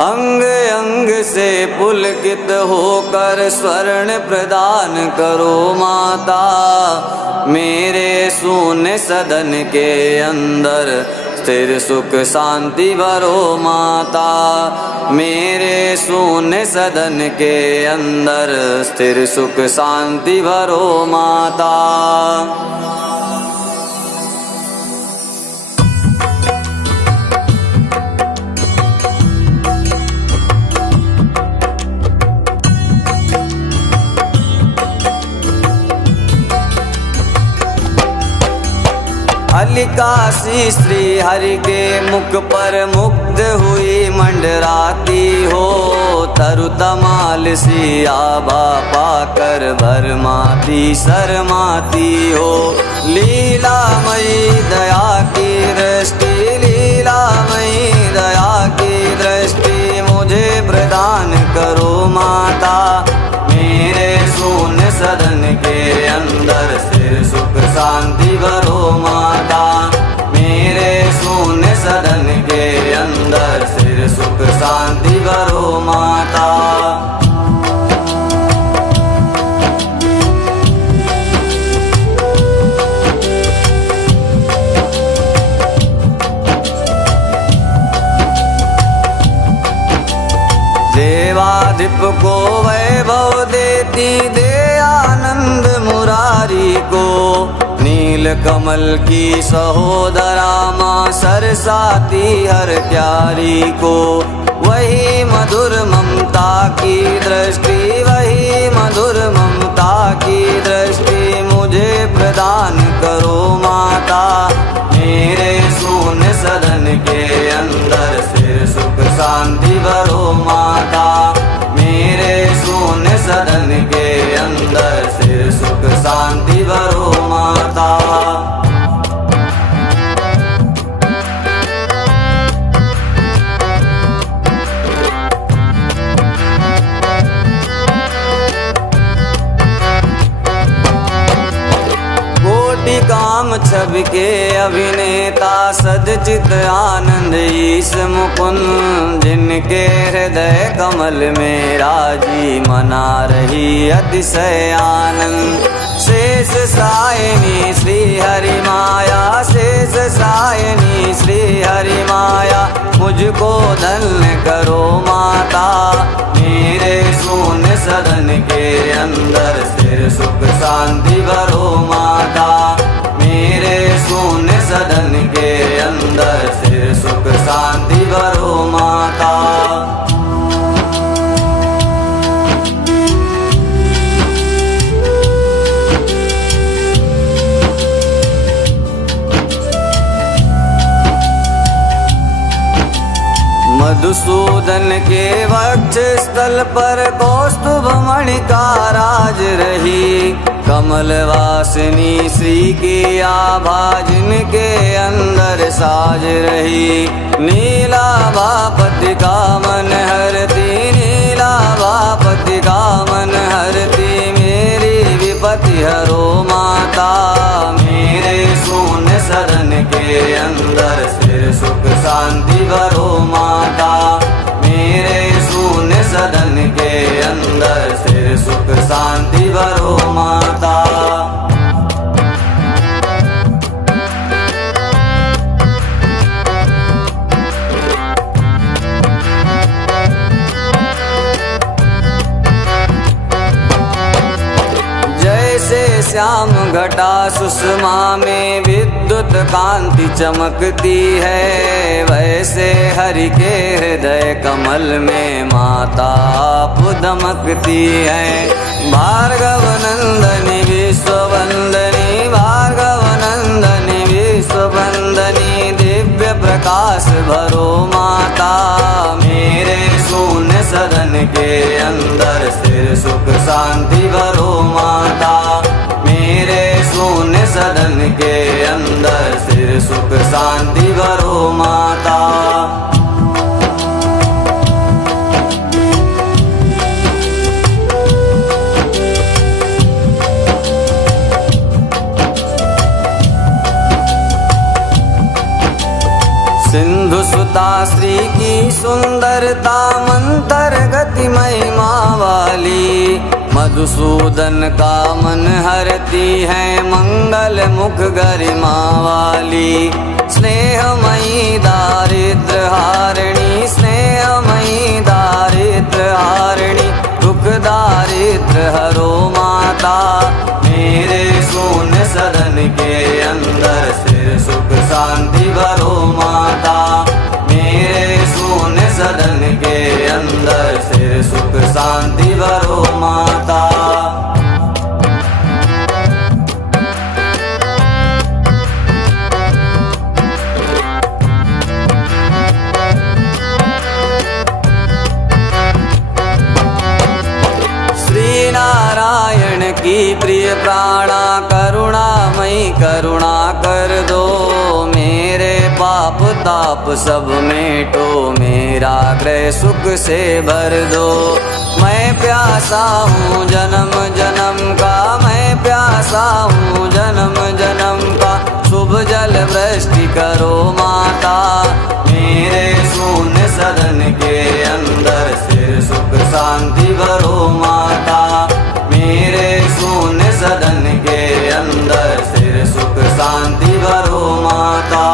अंग अंग से पुलकित होकर स्वर्ण प्रदान करो माता। मेरे शून्य सदन के अंदर स्थिर सुख शांति भरो माता। मेरे शून्य सदन के अंदर स्थिर सुख शांति भरो माता। अलिकासी श्री हरि के मुख पर मुग्ध हुई मंडराती हो। तरु तमाल सी आभा पाकर भरमाती शर्माती हो। लीलामयी दया की दृष्टि, लीलामयी दया की दृष्टि मुझे प्रदान करो माता। मेरे शून्य सदन के अंदर स्थिर सुख शांति भरो माता। मेरे शून्य सदन के अंदर स्थिर सुख शांति भरो माता। देवाधिप को वैभव देती दे आनंद मुरारी को। नील कमल की सहोदरा माँ सरसाती हर प्यारी को। वही मधुर ममता की दृष्टि, वही मधुर ममता की दृष्टि मुझे प्रदान करो माता। मेरे शून्य सदन के अंदर स्थिर सुख शांति भरो माता। मेरे शून्य सदन के अंदर स्थिर सुख शांति भरो माता। काम छवि के अभिनेता सदचित आनंद ईश मुकुंद। जिनके हृदय कमल में राजी मना रही अतिशय आनंद। शेष सायनी श्री हरि माया, शेष सायनी श्री हरि माया मुझको धन्य करो माता। मेरे शून्य सदन के अंदर स्थिर सुख शांति भरो माता। मेरे शून्य सदन के अंदर स्थिर सुख शांति भरो माता। मधुसूदन के वक्ष स्थल पर कौस्तुभ मणि का राज रही। कमल वासिनी श्री की आभा जिनके अंदर साज रही। नीलाभापति का मन हरती, नीलाभापति का मन हरती मेरी विपत्ति हरो माता। मेरे शून्य सदन के अंदर स्थिर सुख शांति भरो माता। मेरे शून्य सदन के अंदर स्थिर सुख शांति भरो माता। श्याम घटा सुषमा में विद्युत कांति चमकती है। वैसे हरि के हृदय कमल में माता आप दमकती है। भार्गव नंदनी विश्ववंदनी, भार्गव नंदनी विश्ववंदनी दिव्य प्रकाश भरो माता। मेरे शून्य सदन के अंदर स्थिर सुख शांति भरो माता। मेरे शून्य सदन के अंदर स्थिर सुख शांति भरो माता। सिंधु सुता श्री की सुंदरता मंतर गति महिमा वाली, मधुसूदन का मन हरती है मंगल मुख गरिमा वाली। स्नेहमयी दारिद्र हारिणी, स्नेहमयी दारिद्र हारिणी, दुख दारिद्र हरो माता। मेरे शून्य सदन के अंदर स्थिर सुख शांति भरो माता। मेरे शून्य सदन के अंदर स्थिर सुख शांति भरो माता। नारायण की प्रिय प्राणा करुणामयी करुणा कर दो। मेरे पाप ताप सब मेटो, मेरा ग्रह सुख से भर दो। मैं प्यासा हूँ जन्म जन्म का, मैं प्यासा हूँ जन्म जन्म का, शुभ जल वृष्टि करो माता। मेरे शून्य सदन के अंदर स्थिर सुख शांति भरो माता। मेरे शून्य सदन के अंदर स्थिर सुख शांति भरो माता।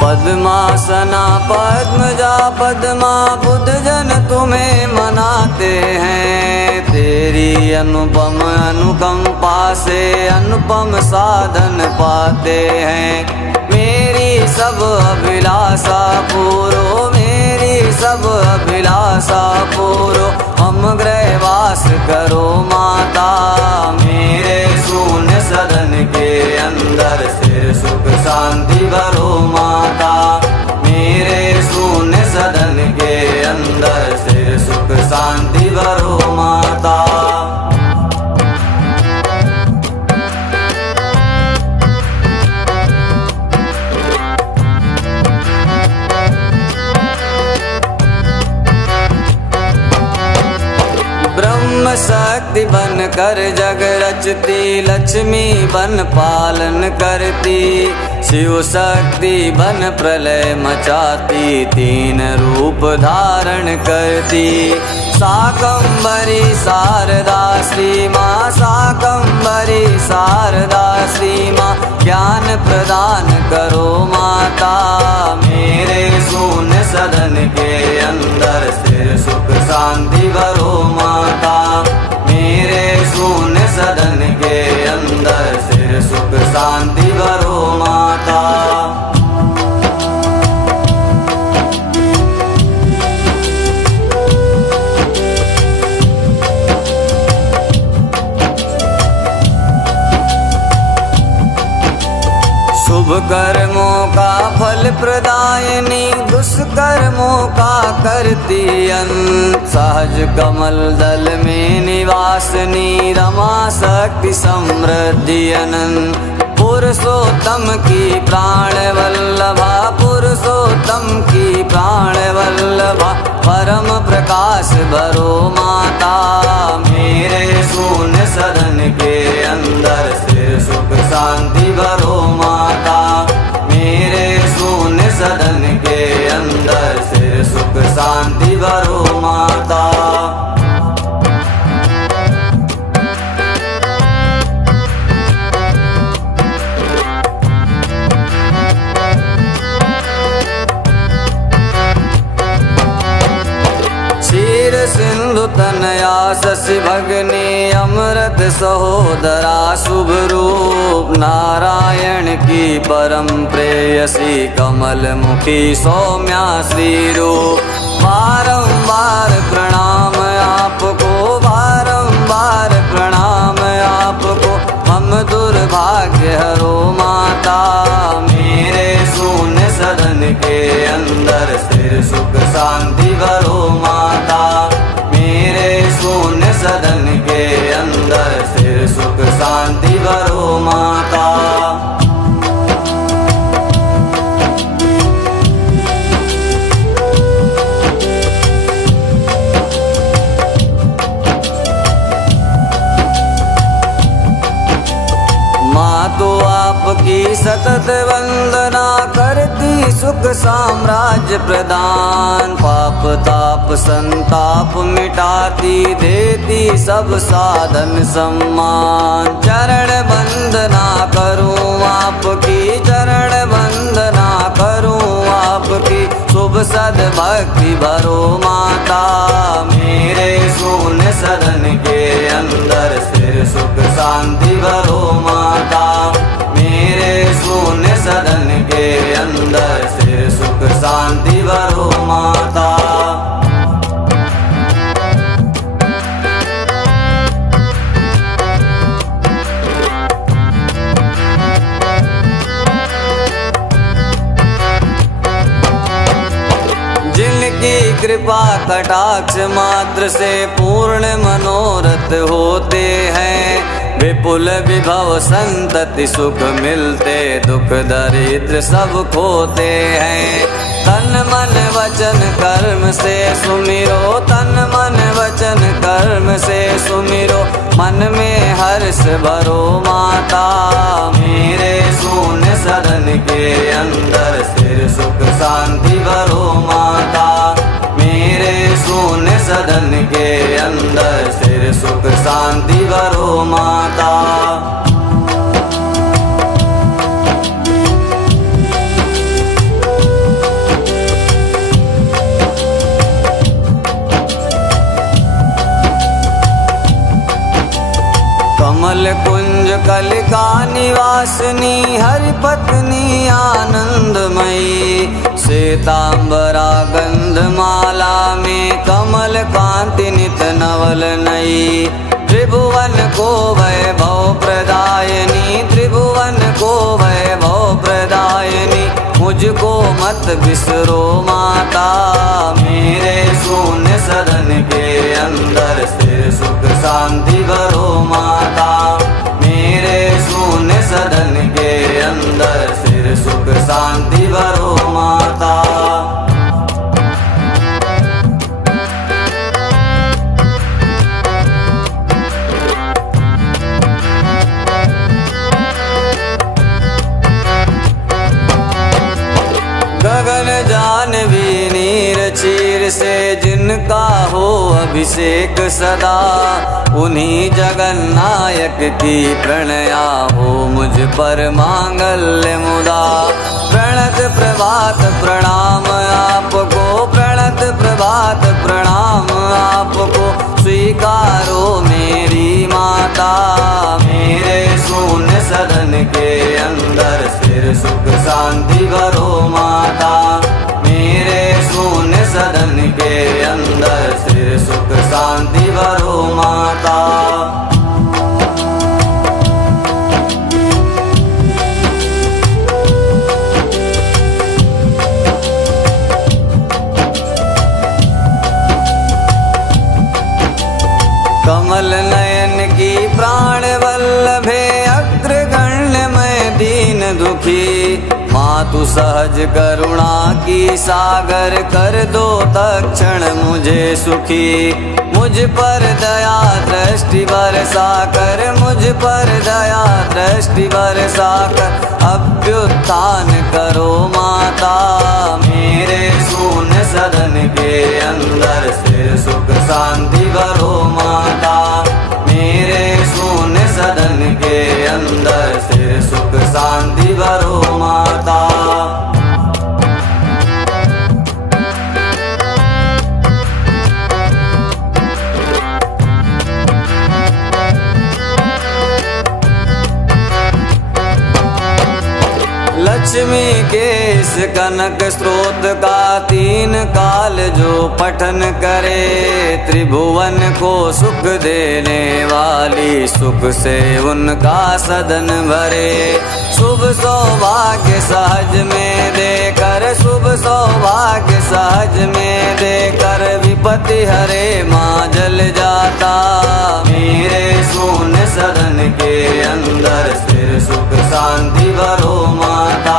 पद्मासना पद्मजा पद्मा बुद्ध जन तुम्हें मनाते हैं। तेरी अनुपम अनुकंपा से अनुपम साधन पाते हैं। मेरी सब अभिलाषा पूरो, मेरी सब अभिलाषा पूरो, हम गृहवास करो माता। मेरे शून्य सदन के अंदर स्थिर सुख शांति भरो माता। मेरे शून्य सदन के अंदर स्थिर सुख शांति भरो माता। ब्रह्म शक्ति बन कर जग रचती, लक्ष्मी बन पालन करती, शिव शक्ति बन प्रलय मचाती, तीन रूप धारण करती। शाकंभरी शारदा श्री माँ, शाकंभरी शारदा श्री माँ, ज्ञान प्रदान करो माता। मेरे शून्य सदन के अंदर स्थिर सुख शांति भरो माता। मेरे शून्य सदन के अंदर स्थिर सुख शांति भरो माता। शुभ कर्मों का फल प्रदायनी, दुष्कर्मों का करती अंत। सहज कमल दल में निवासनी, रमा शक्ति समृद्धि अनंत। पुरुषोत्तम की प्राण वल्लभा, पुरुषोत्तम की प्राण वल्लभा, परम प्रकाश भरो माता। मेरे शून्य सदन के अंदर स्थिर सुख शांति भरो माता। मेरे शून्य सदन के अंदर स्थिर सुख शांति भरो माता। क्षीर सिंधु तनया शशि भगनी, अमृत सहोदरा शुभ रूप। नारायण की परम प्रेयसी, कमल मुखी सौम्या श्री रूप। बारंबार प्रणाम आपको, बारंबार प्रणाम आपको, हम दुर्भाग्य हरो माता। मेरे शून्य सदन के अंदर स्थिर सुख शांति भरो माता। मेरे शून्य सदन के अंदर स्थिर सुख शांति भरो माता। सतत वंदना करती सुख साम्राज्य प्रदान। पाप ताप संताप मिटाती देती सब साधन सम्मान। चरण वंदना करूं आपकी, चरण वंदना करूं आपकी, शुभ सद भक्ति भरो माता। मेरे शून्य सदन के अंदर स्थिर सुख शांति भरो माता। मेरे शून्य सदन के अंदर स्थिर सुख शांति भरो माता। जिनकी कृपा कटाक्ष मात्र से पूर्ण मनोरथ होते हैं, विपुल विभव संतति सुख मिलते, दुख दरिद्र सब खोते हैं। तन मन वचन कर्म से सुमिरो, तन मन वचन कर्म से सुमिरो, मन में हर्ष भरो माता। मेरे शून्य सदन के अंदर स्थिर सुख शांति भरो माता। मेरे शून्य सदन के अंदर स्थिर सुख शांति भरो माता। कमल कुंज कलिका निवासिनी हरि पत्नी आनंदमयी, श्वेतांबरा गंधमाला में कमल कांति नित नवल नई। त्रिभुवन को वैभव प्रदायनी, त्रिभुवन को वैभव प्रदायनी, मुझको मत बिसरो माता। मेरे शून्य सदन के अंदर स्थिर सुख शांति भरो माता। मेरे शून्य सदन के अंदर स्थिर सुख शांति भरो माता। गगन जानवी नीर चीर से जिनका हो अभिषेक सदा, उन्हीं जगन्नायक की प्रणया हो मुझ पर मांगल्य मुदा। प्रणत प्रभात प्रणाम आपको, प्रणत प्रभात प्रणाम आपको, स्वीकारो मेरी माता। मेरे शून्य सदन के अंदर स्थिर सुख शांति भरो माता। मेरे शून्य सदन के अंदर स्थिर सुख शांति भरो माता। कमल नयन की प्राण वल्लभे अग्रगण्य मैं दीन दुखी, मातु सहज करुणा की सागर कर दो तक्षण मुझे सुखी। मुझ पर दया दृष्टि बरसा कर, मुझ पर दया दृष्टि बरसा कर, अभ्युत्थान करो माता। मेरे शून्य सदन के अंदर स्थिर सुख शांति भरो माता। मेरे शून्य सदन के अंदर स्थिर सुख शांति भरो माता। लक्ष्मी के इस कनक स्रोत का तीन काल जो पठन करे, त्रिभुवन को सुख देने वाली सुख से उनका सदन भरे। शुभ सौभाग्य सहज में देकर, शुभ सौभाग्य सहज में देकर, विपत्ति हरे माँ जल जाता। मेरे शून्य सदन के अंदर स्थिर सुख शांति भरो माता।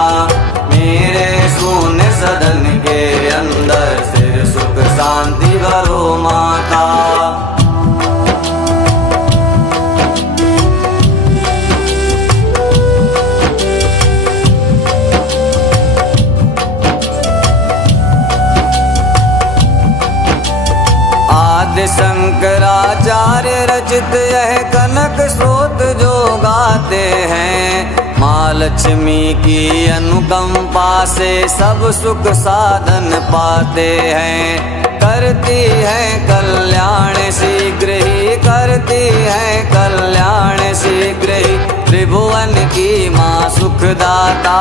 मेरे शून्य सदन के अंदर स्थिर सुख शांति भरो माता। आदि शंकराचार्य रचित यह कनक स्रोत जो गाते हैं। माँ लक्ष्मी की अनुकंपा से सब सुख साधन पाते हैं। करती है कल्याण शीघ्र ही, करती है कल्याण शीघ्र ही, त्रिभुवन की माँ सुखदाता।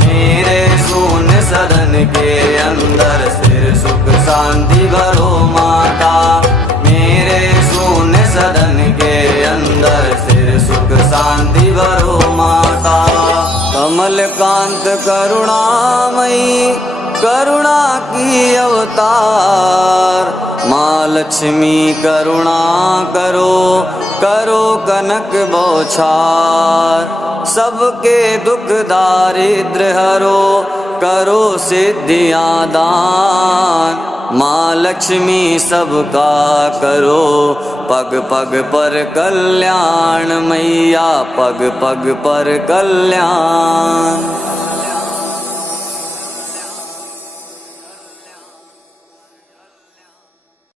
मेरे शून्य सदन के अंदर स्थिर सुख शांति भरो माता। मेरे शून्य सदन के अंदर स्थिर सुख शांति भरो माता। कमल कांत करुणामयी करुणा की अवतार। माँ लक्ष्मी करुणा करो, करो कनक बौछार। सबके दुख दारिद्र हरो, करो सिद्धियाँ दान। माँ लक्ष्मी सबका करो, पग पग पर कल्याण मैया, पग पग पर कल्याण।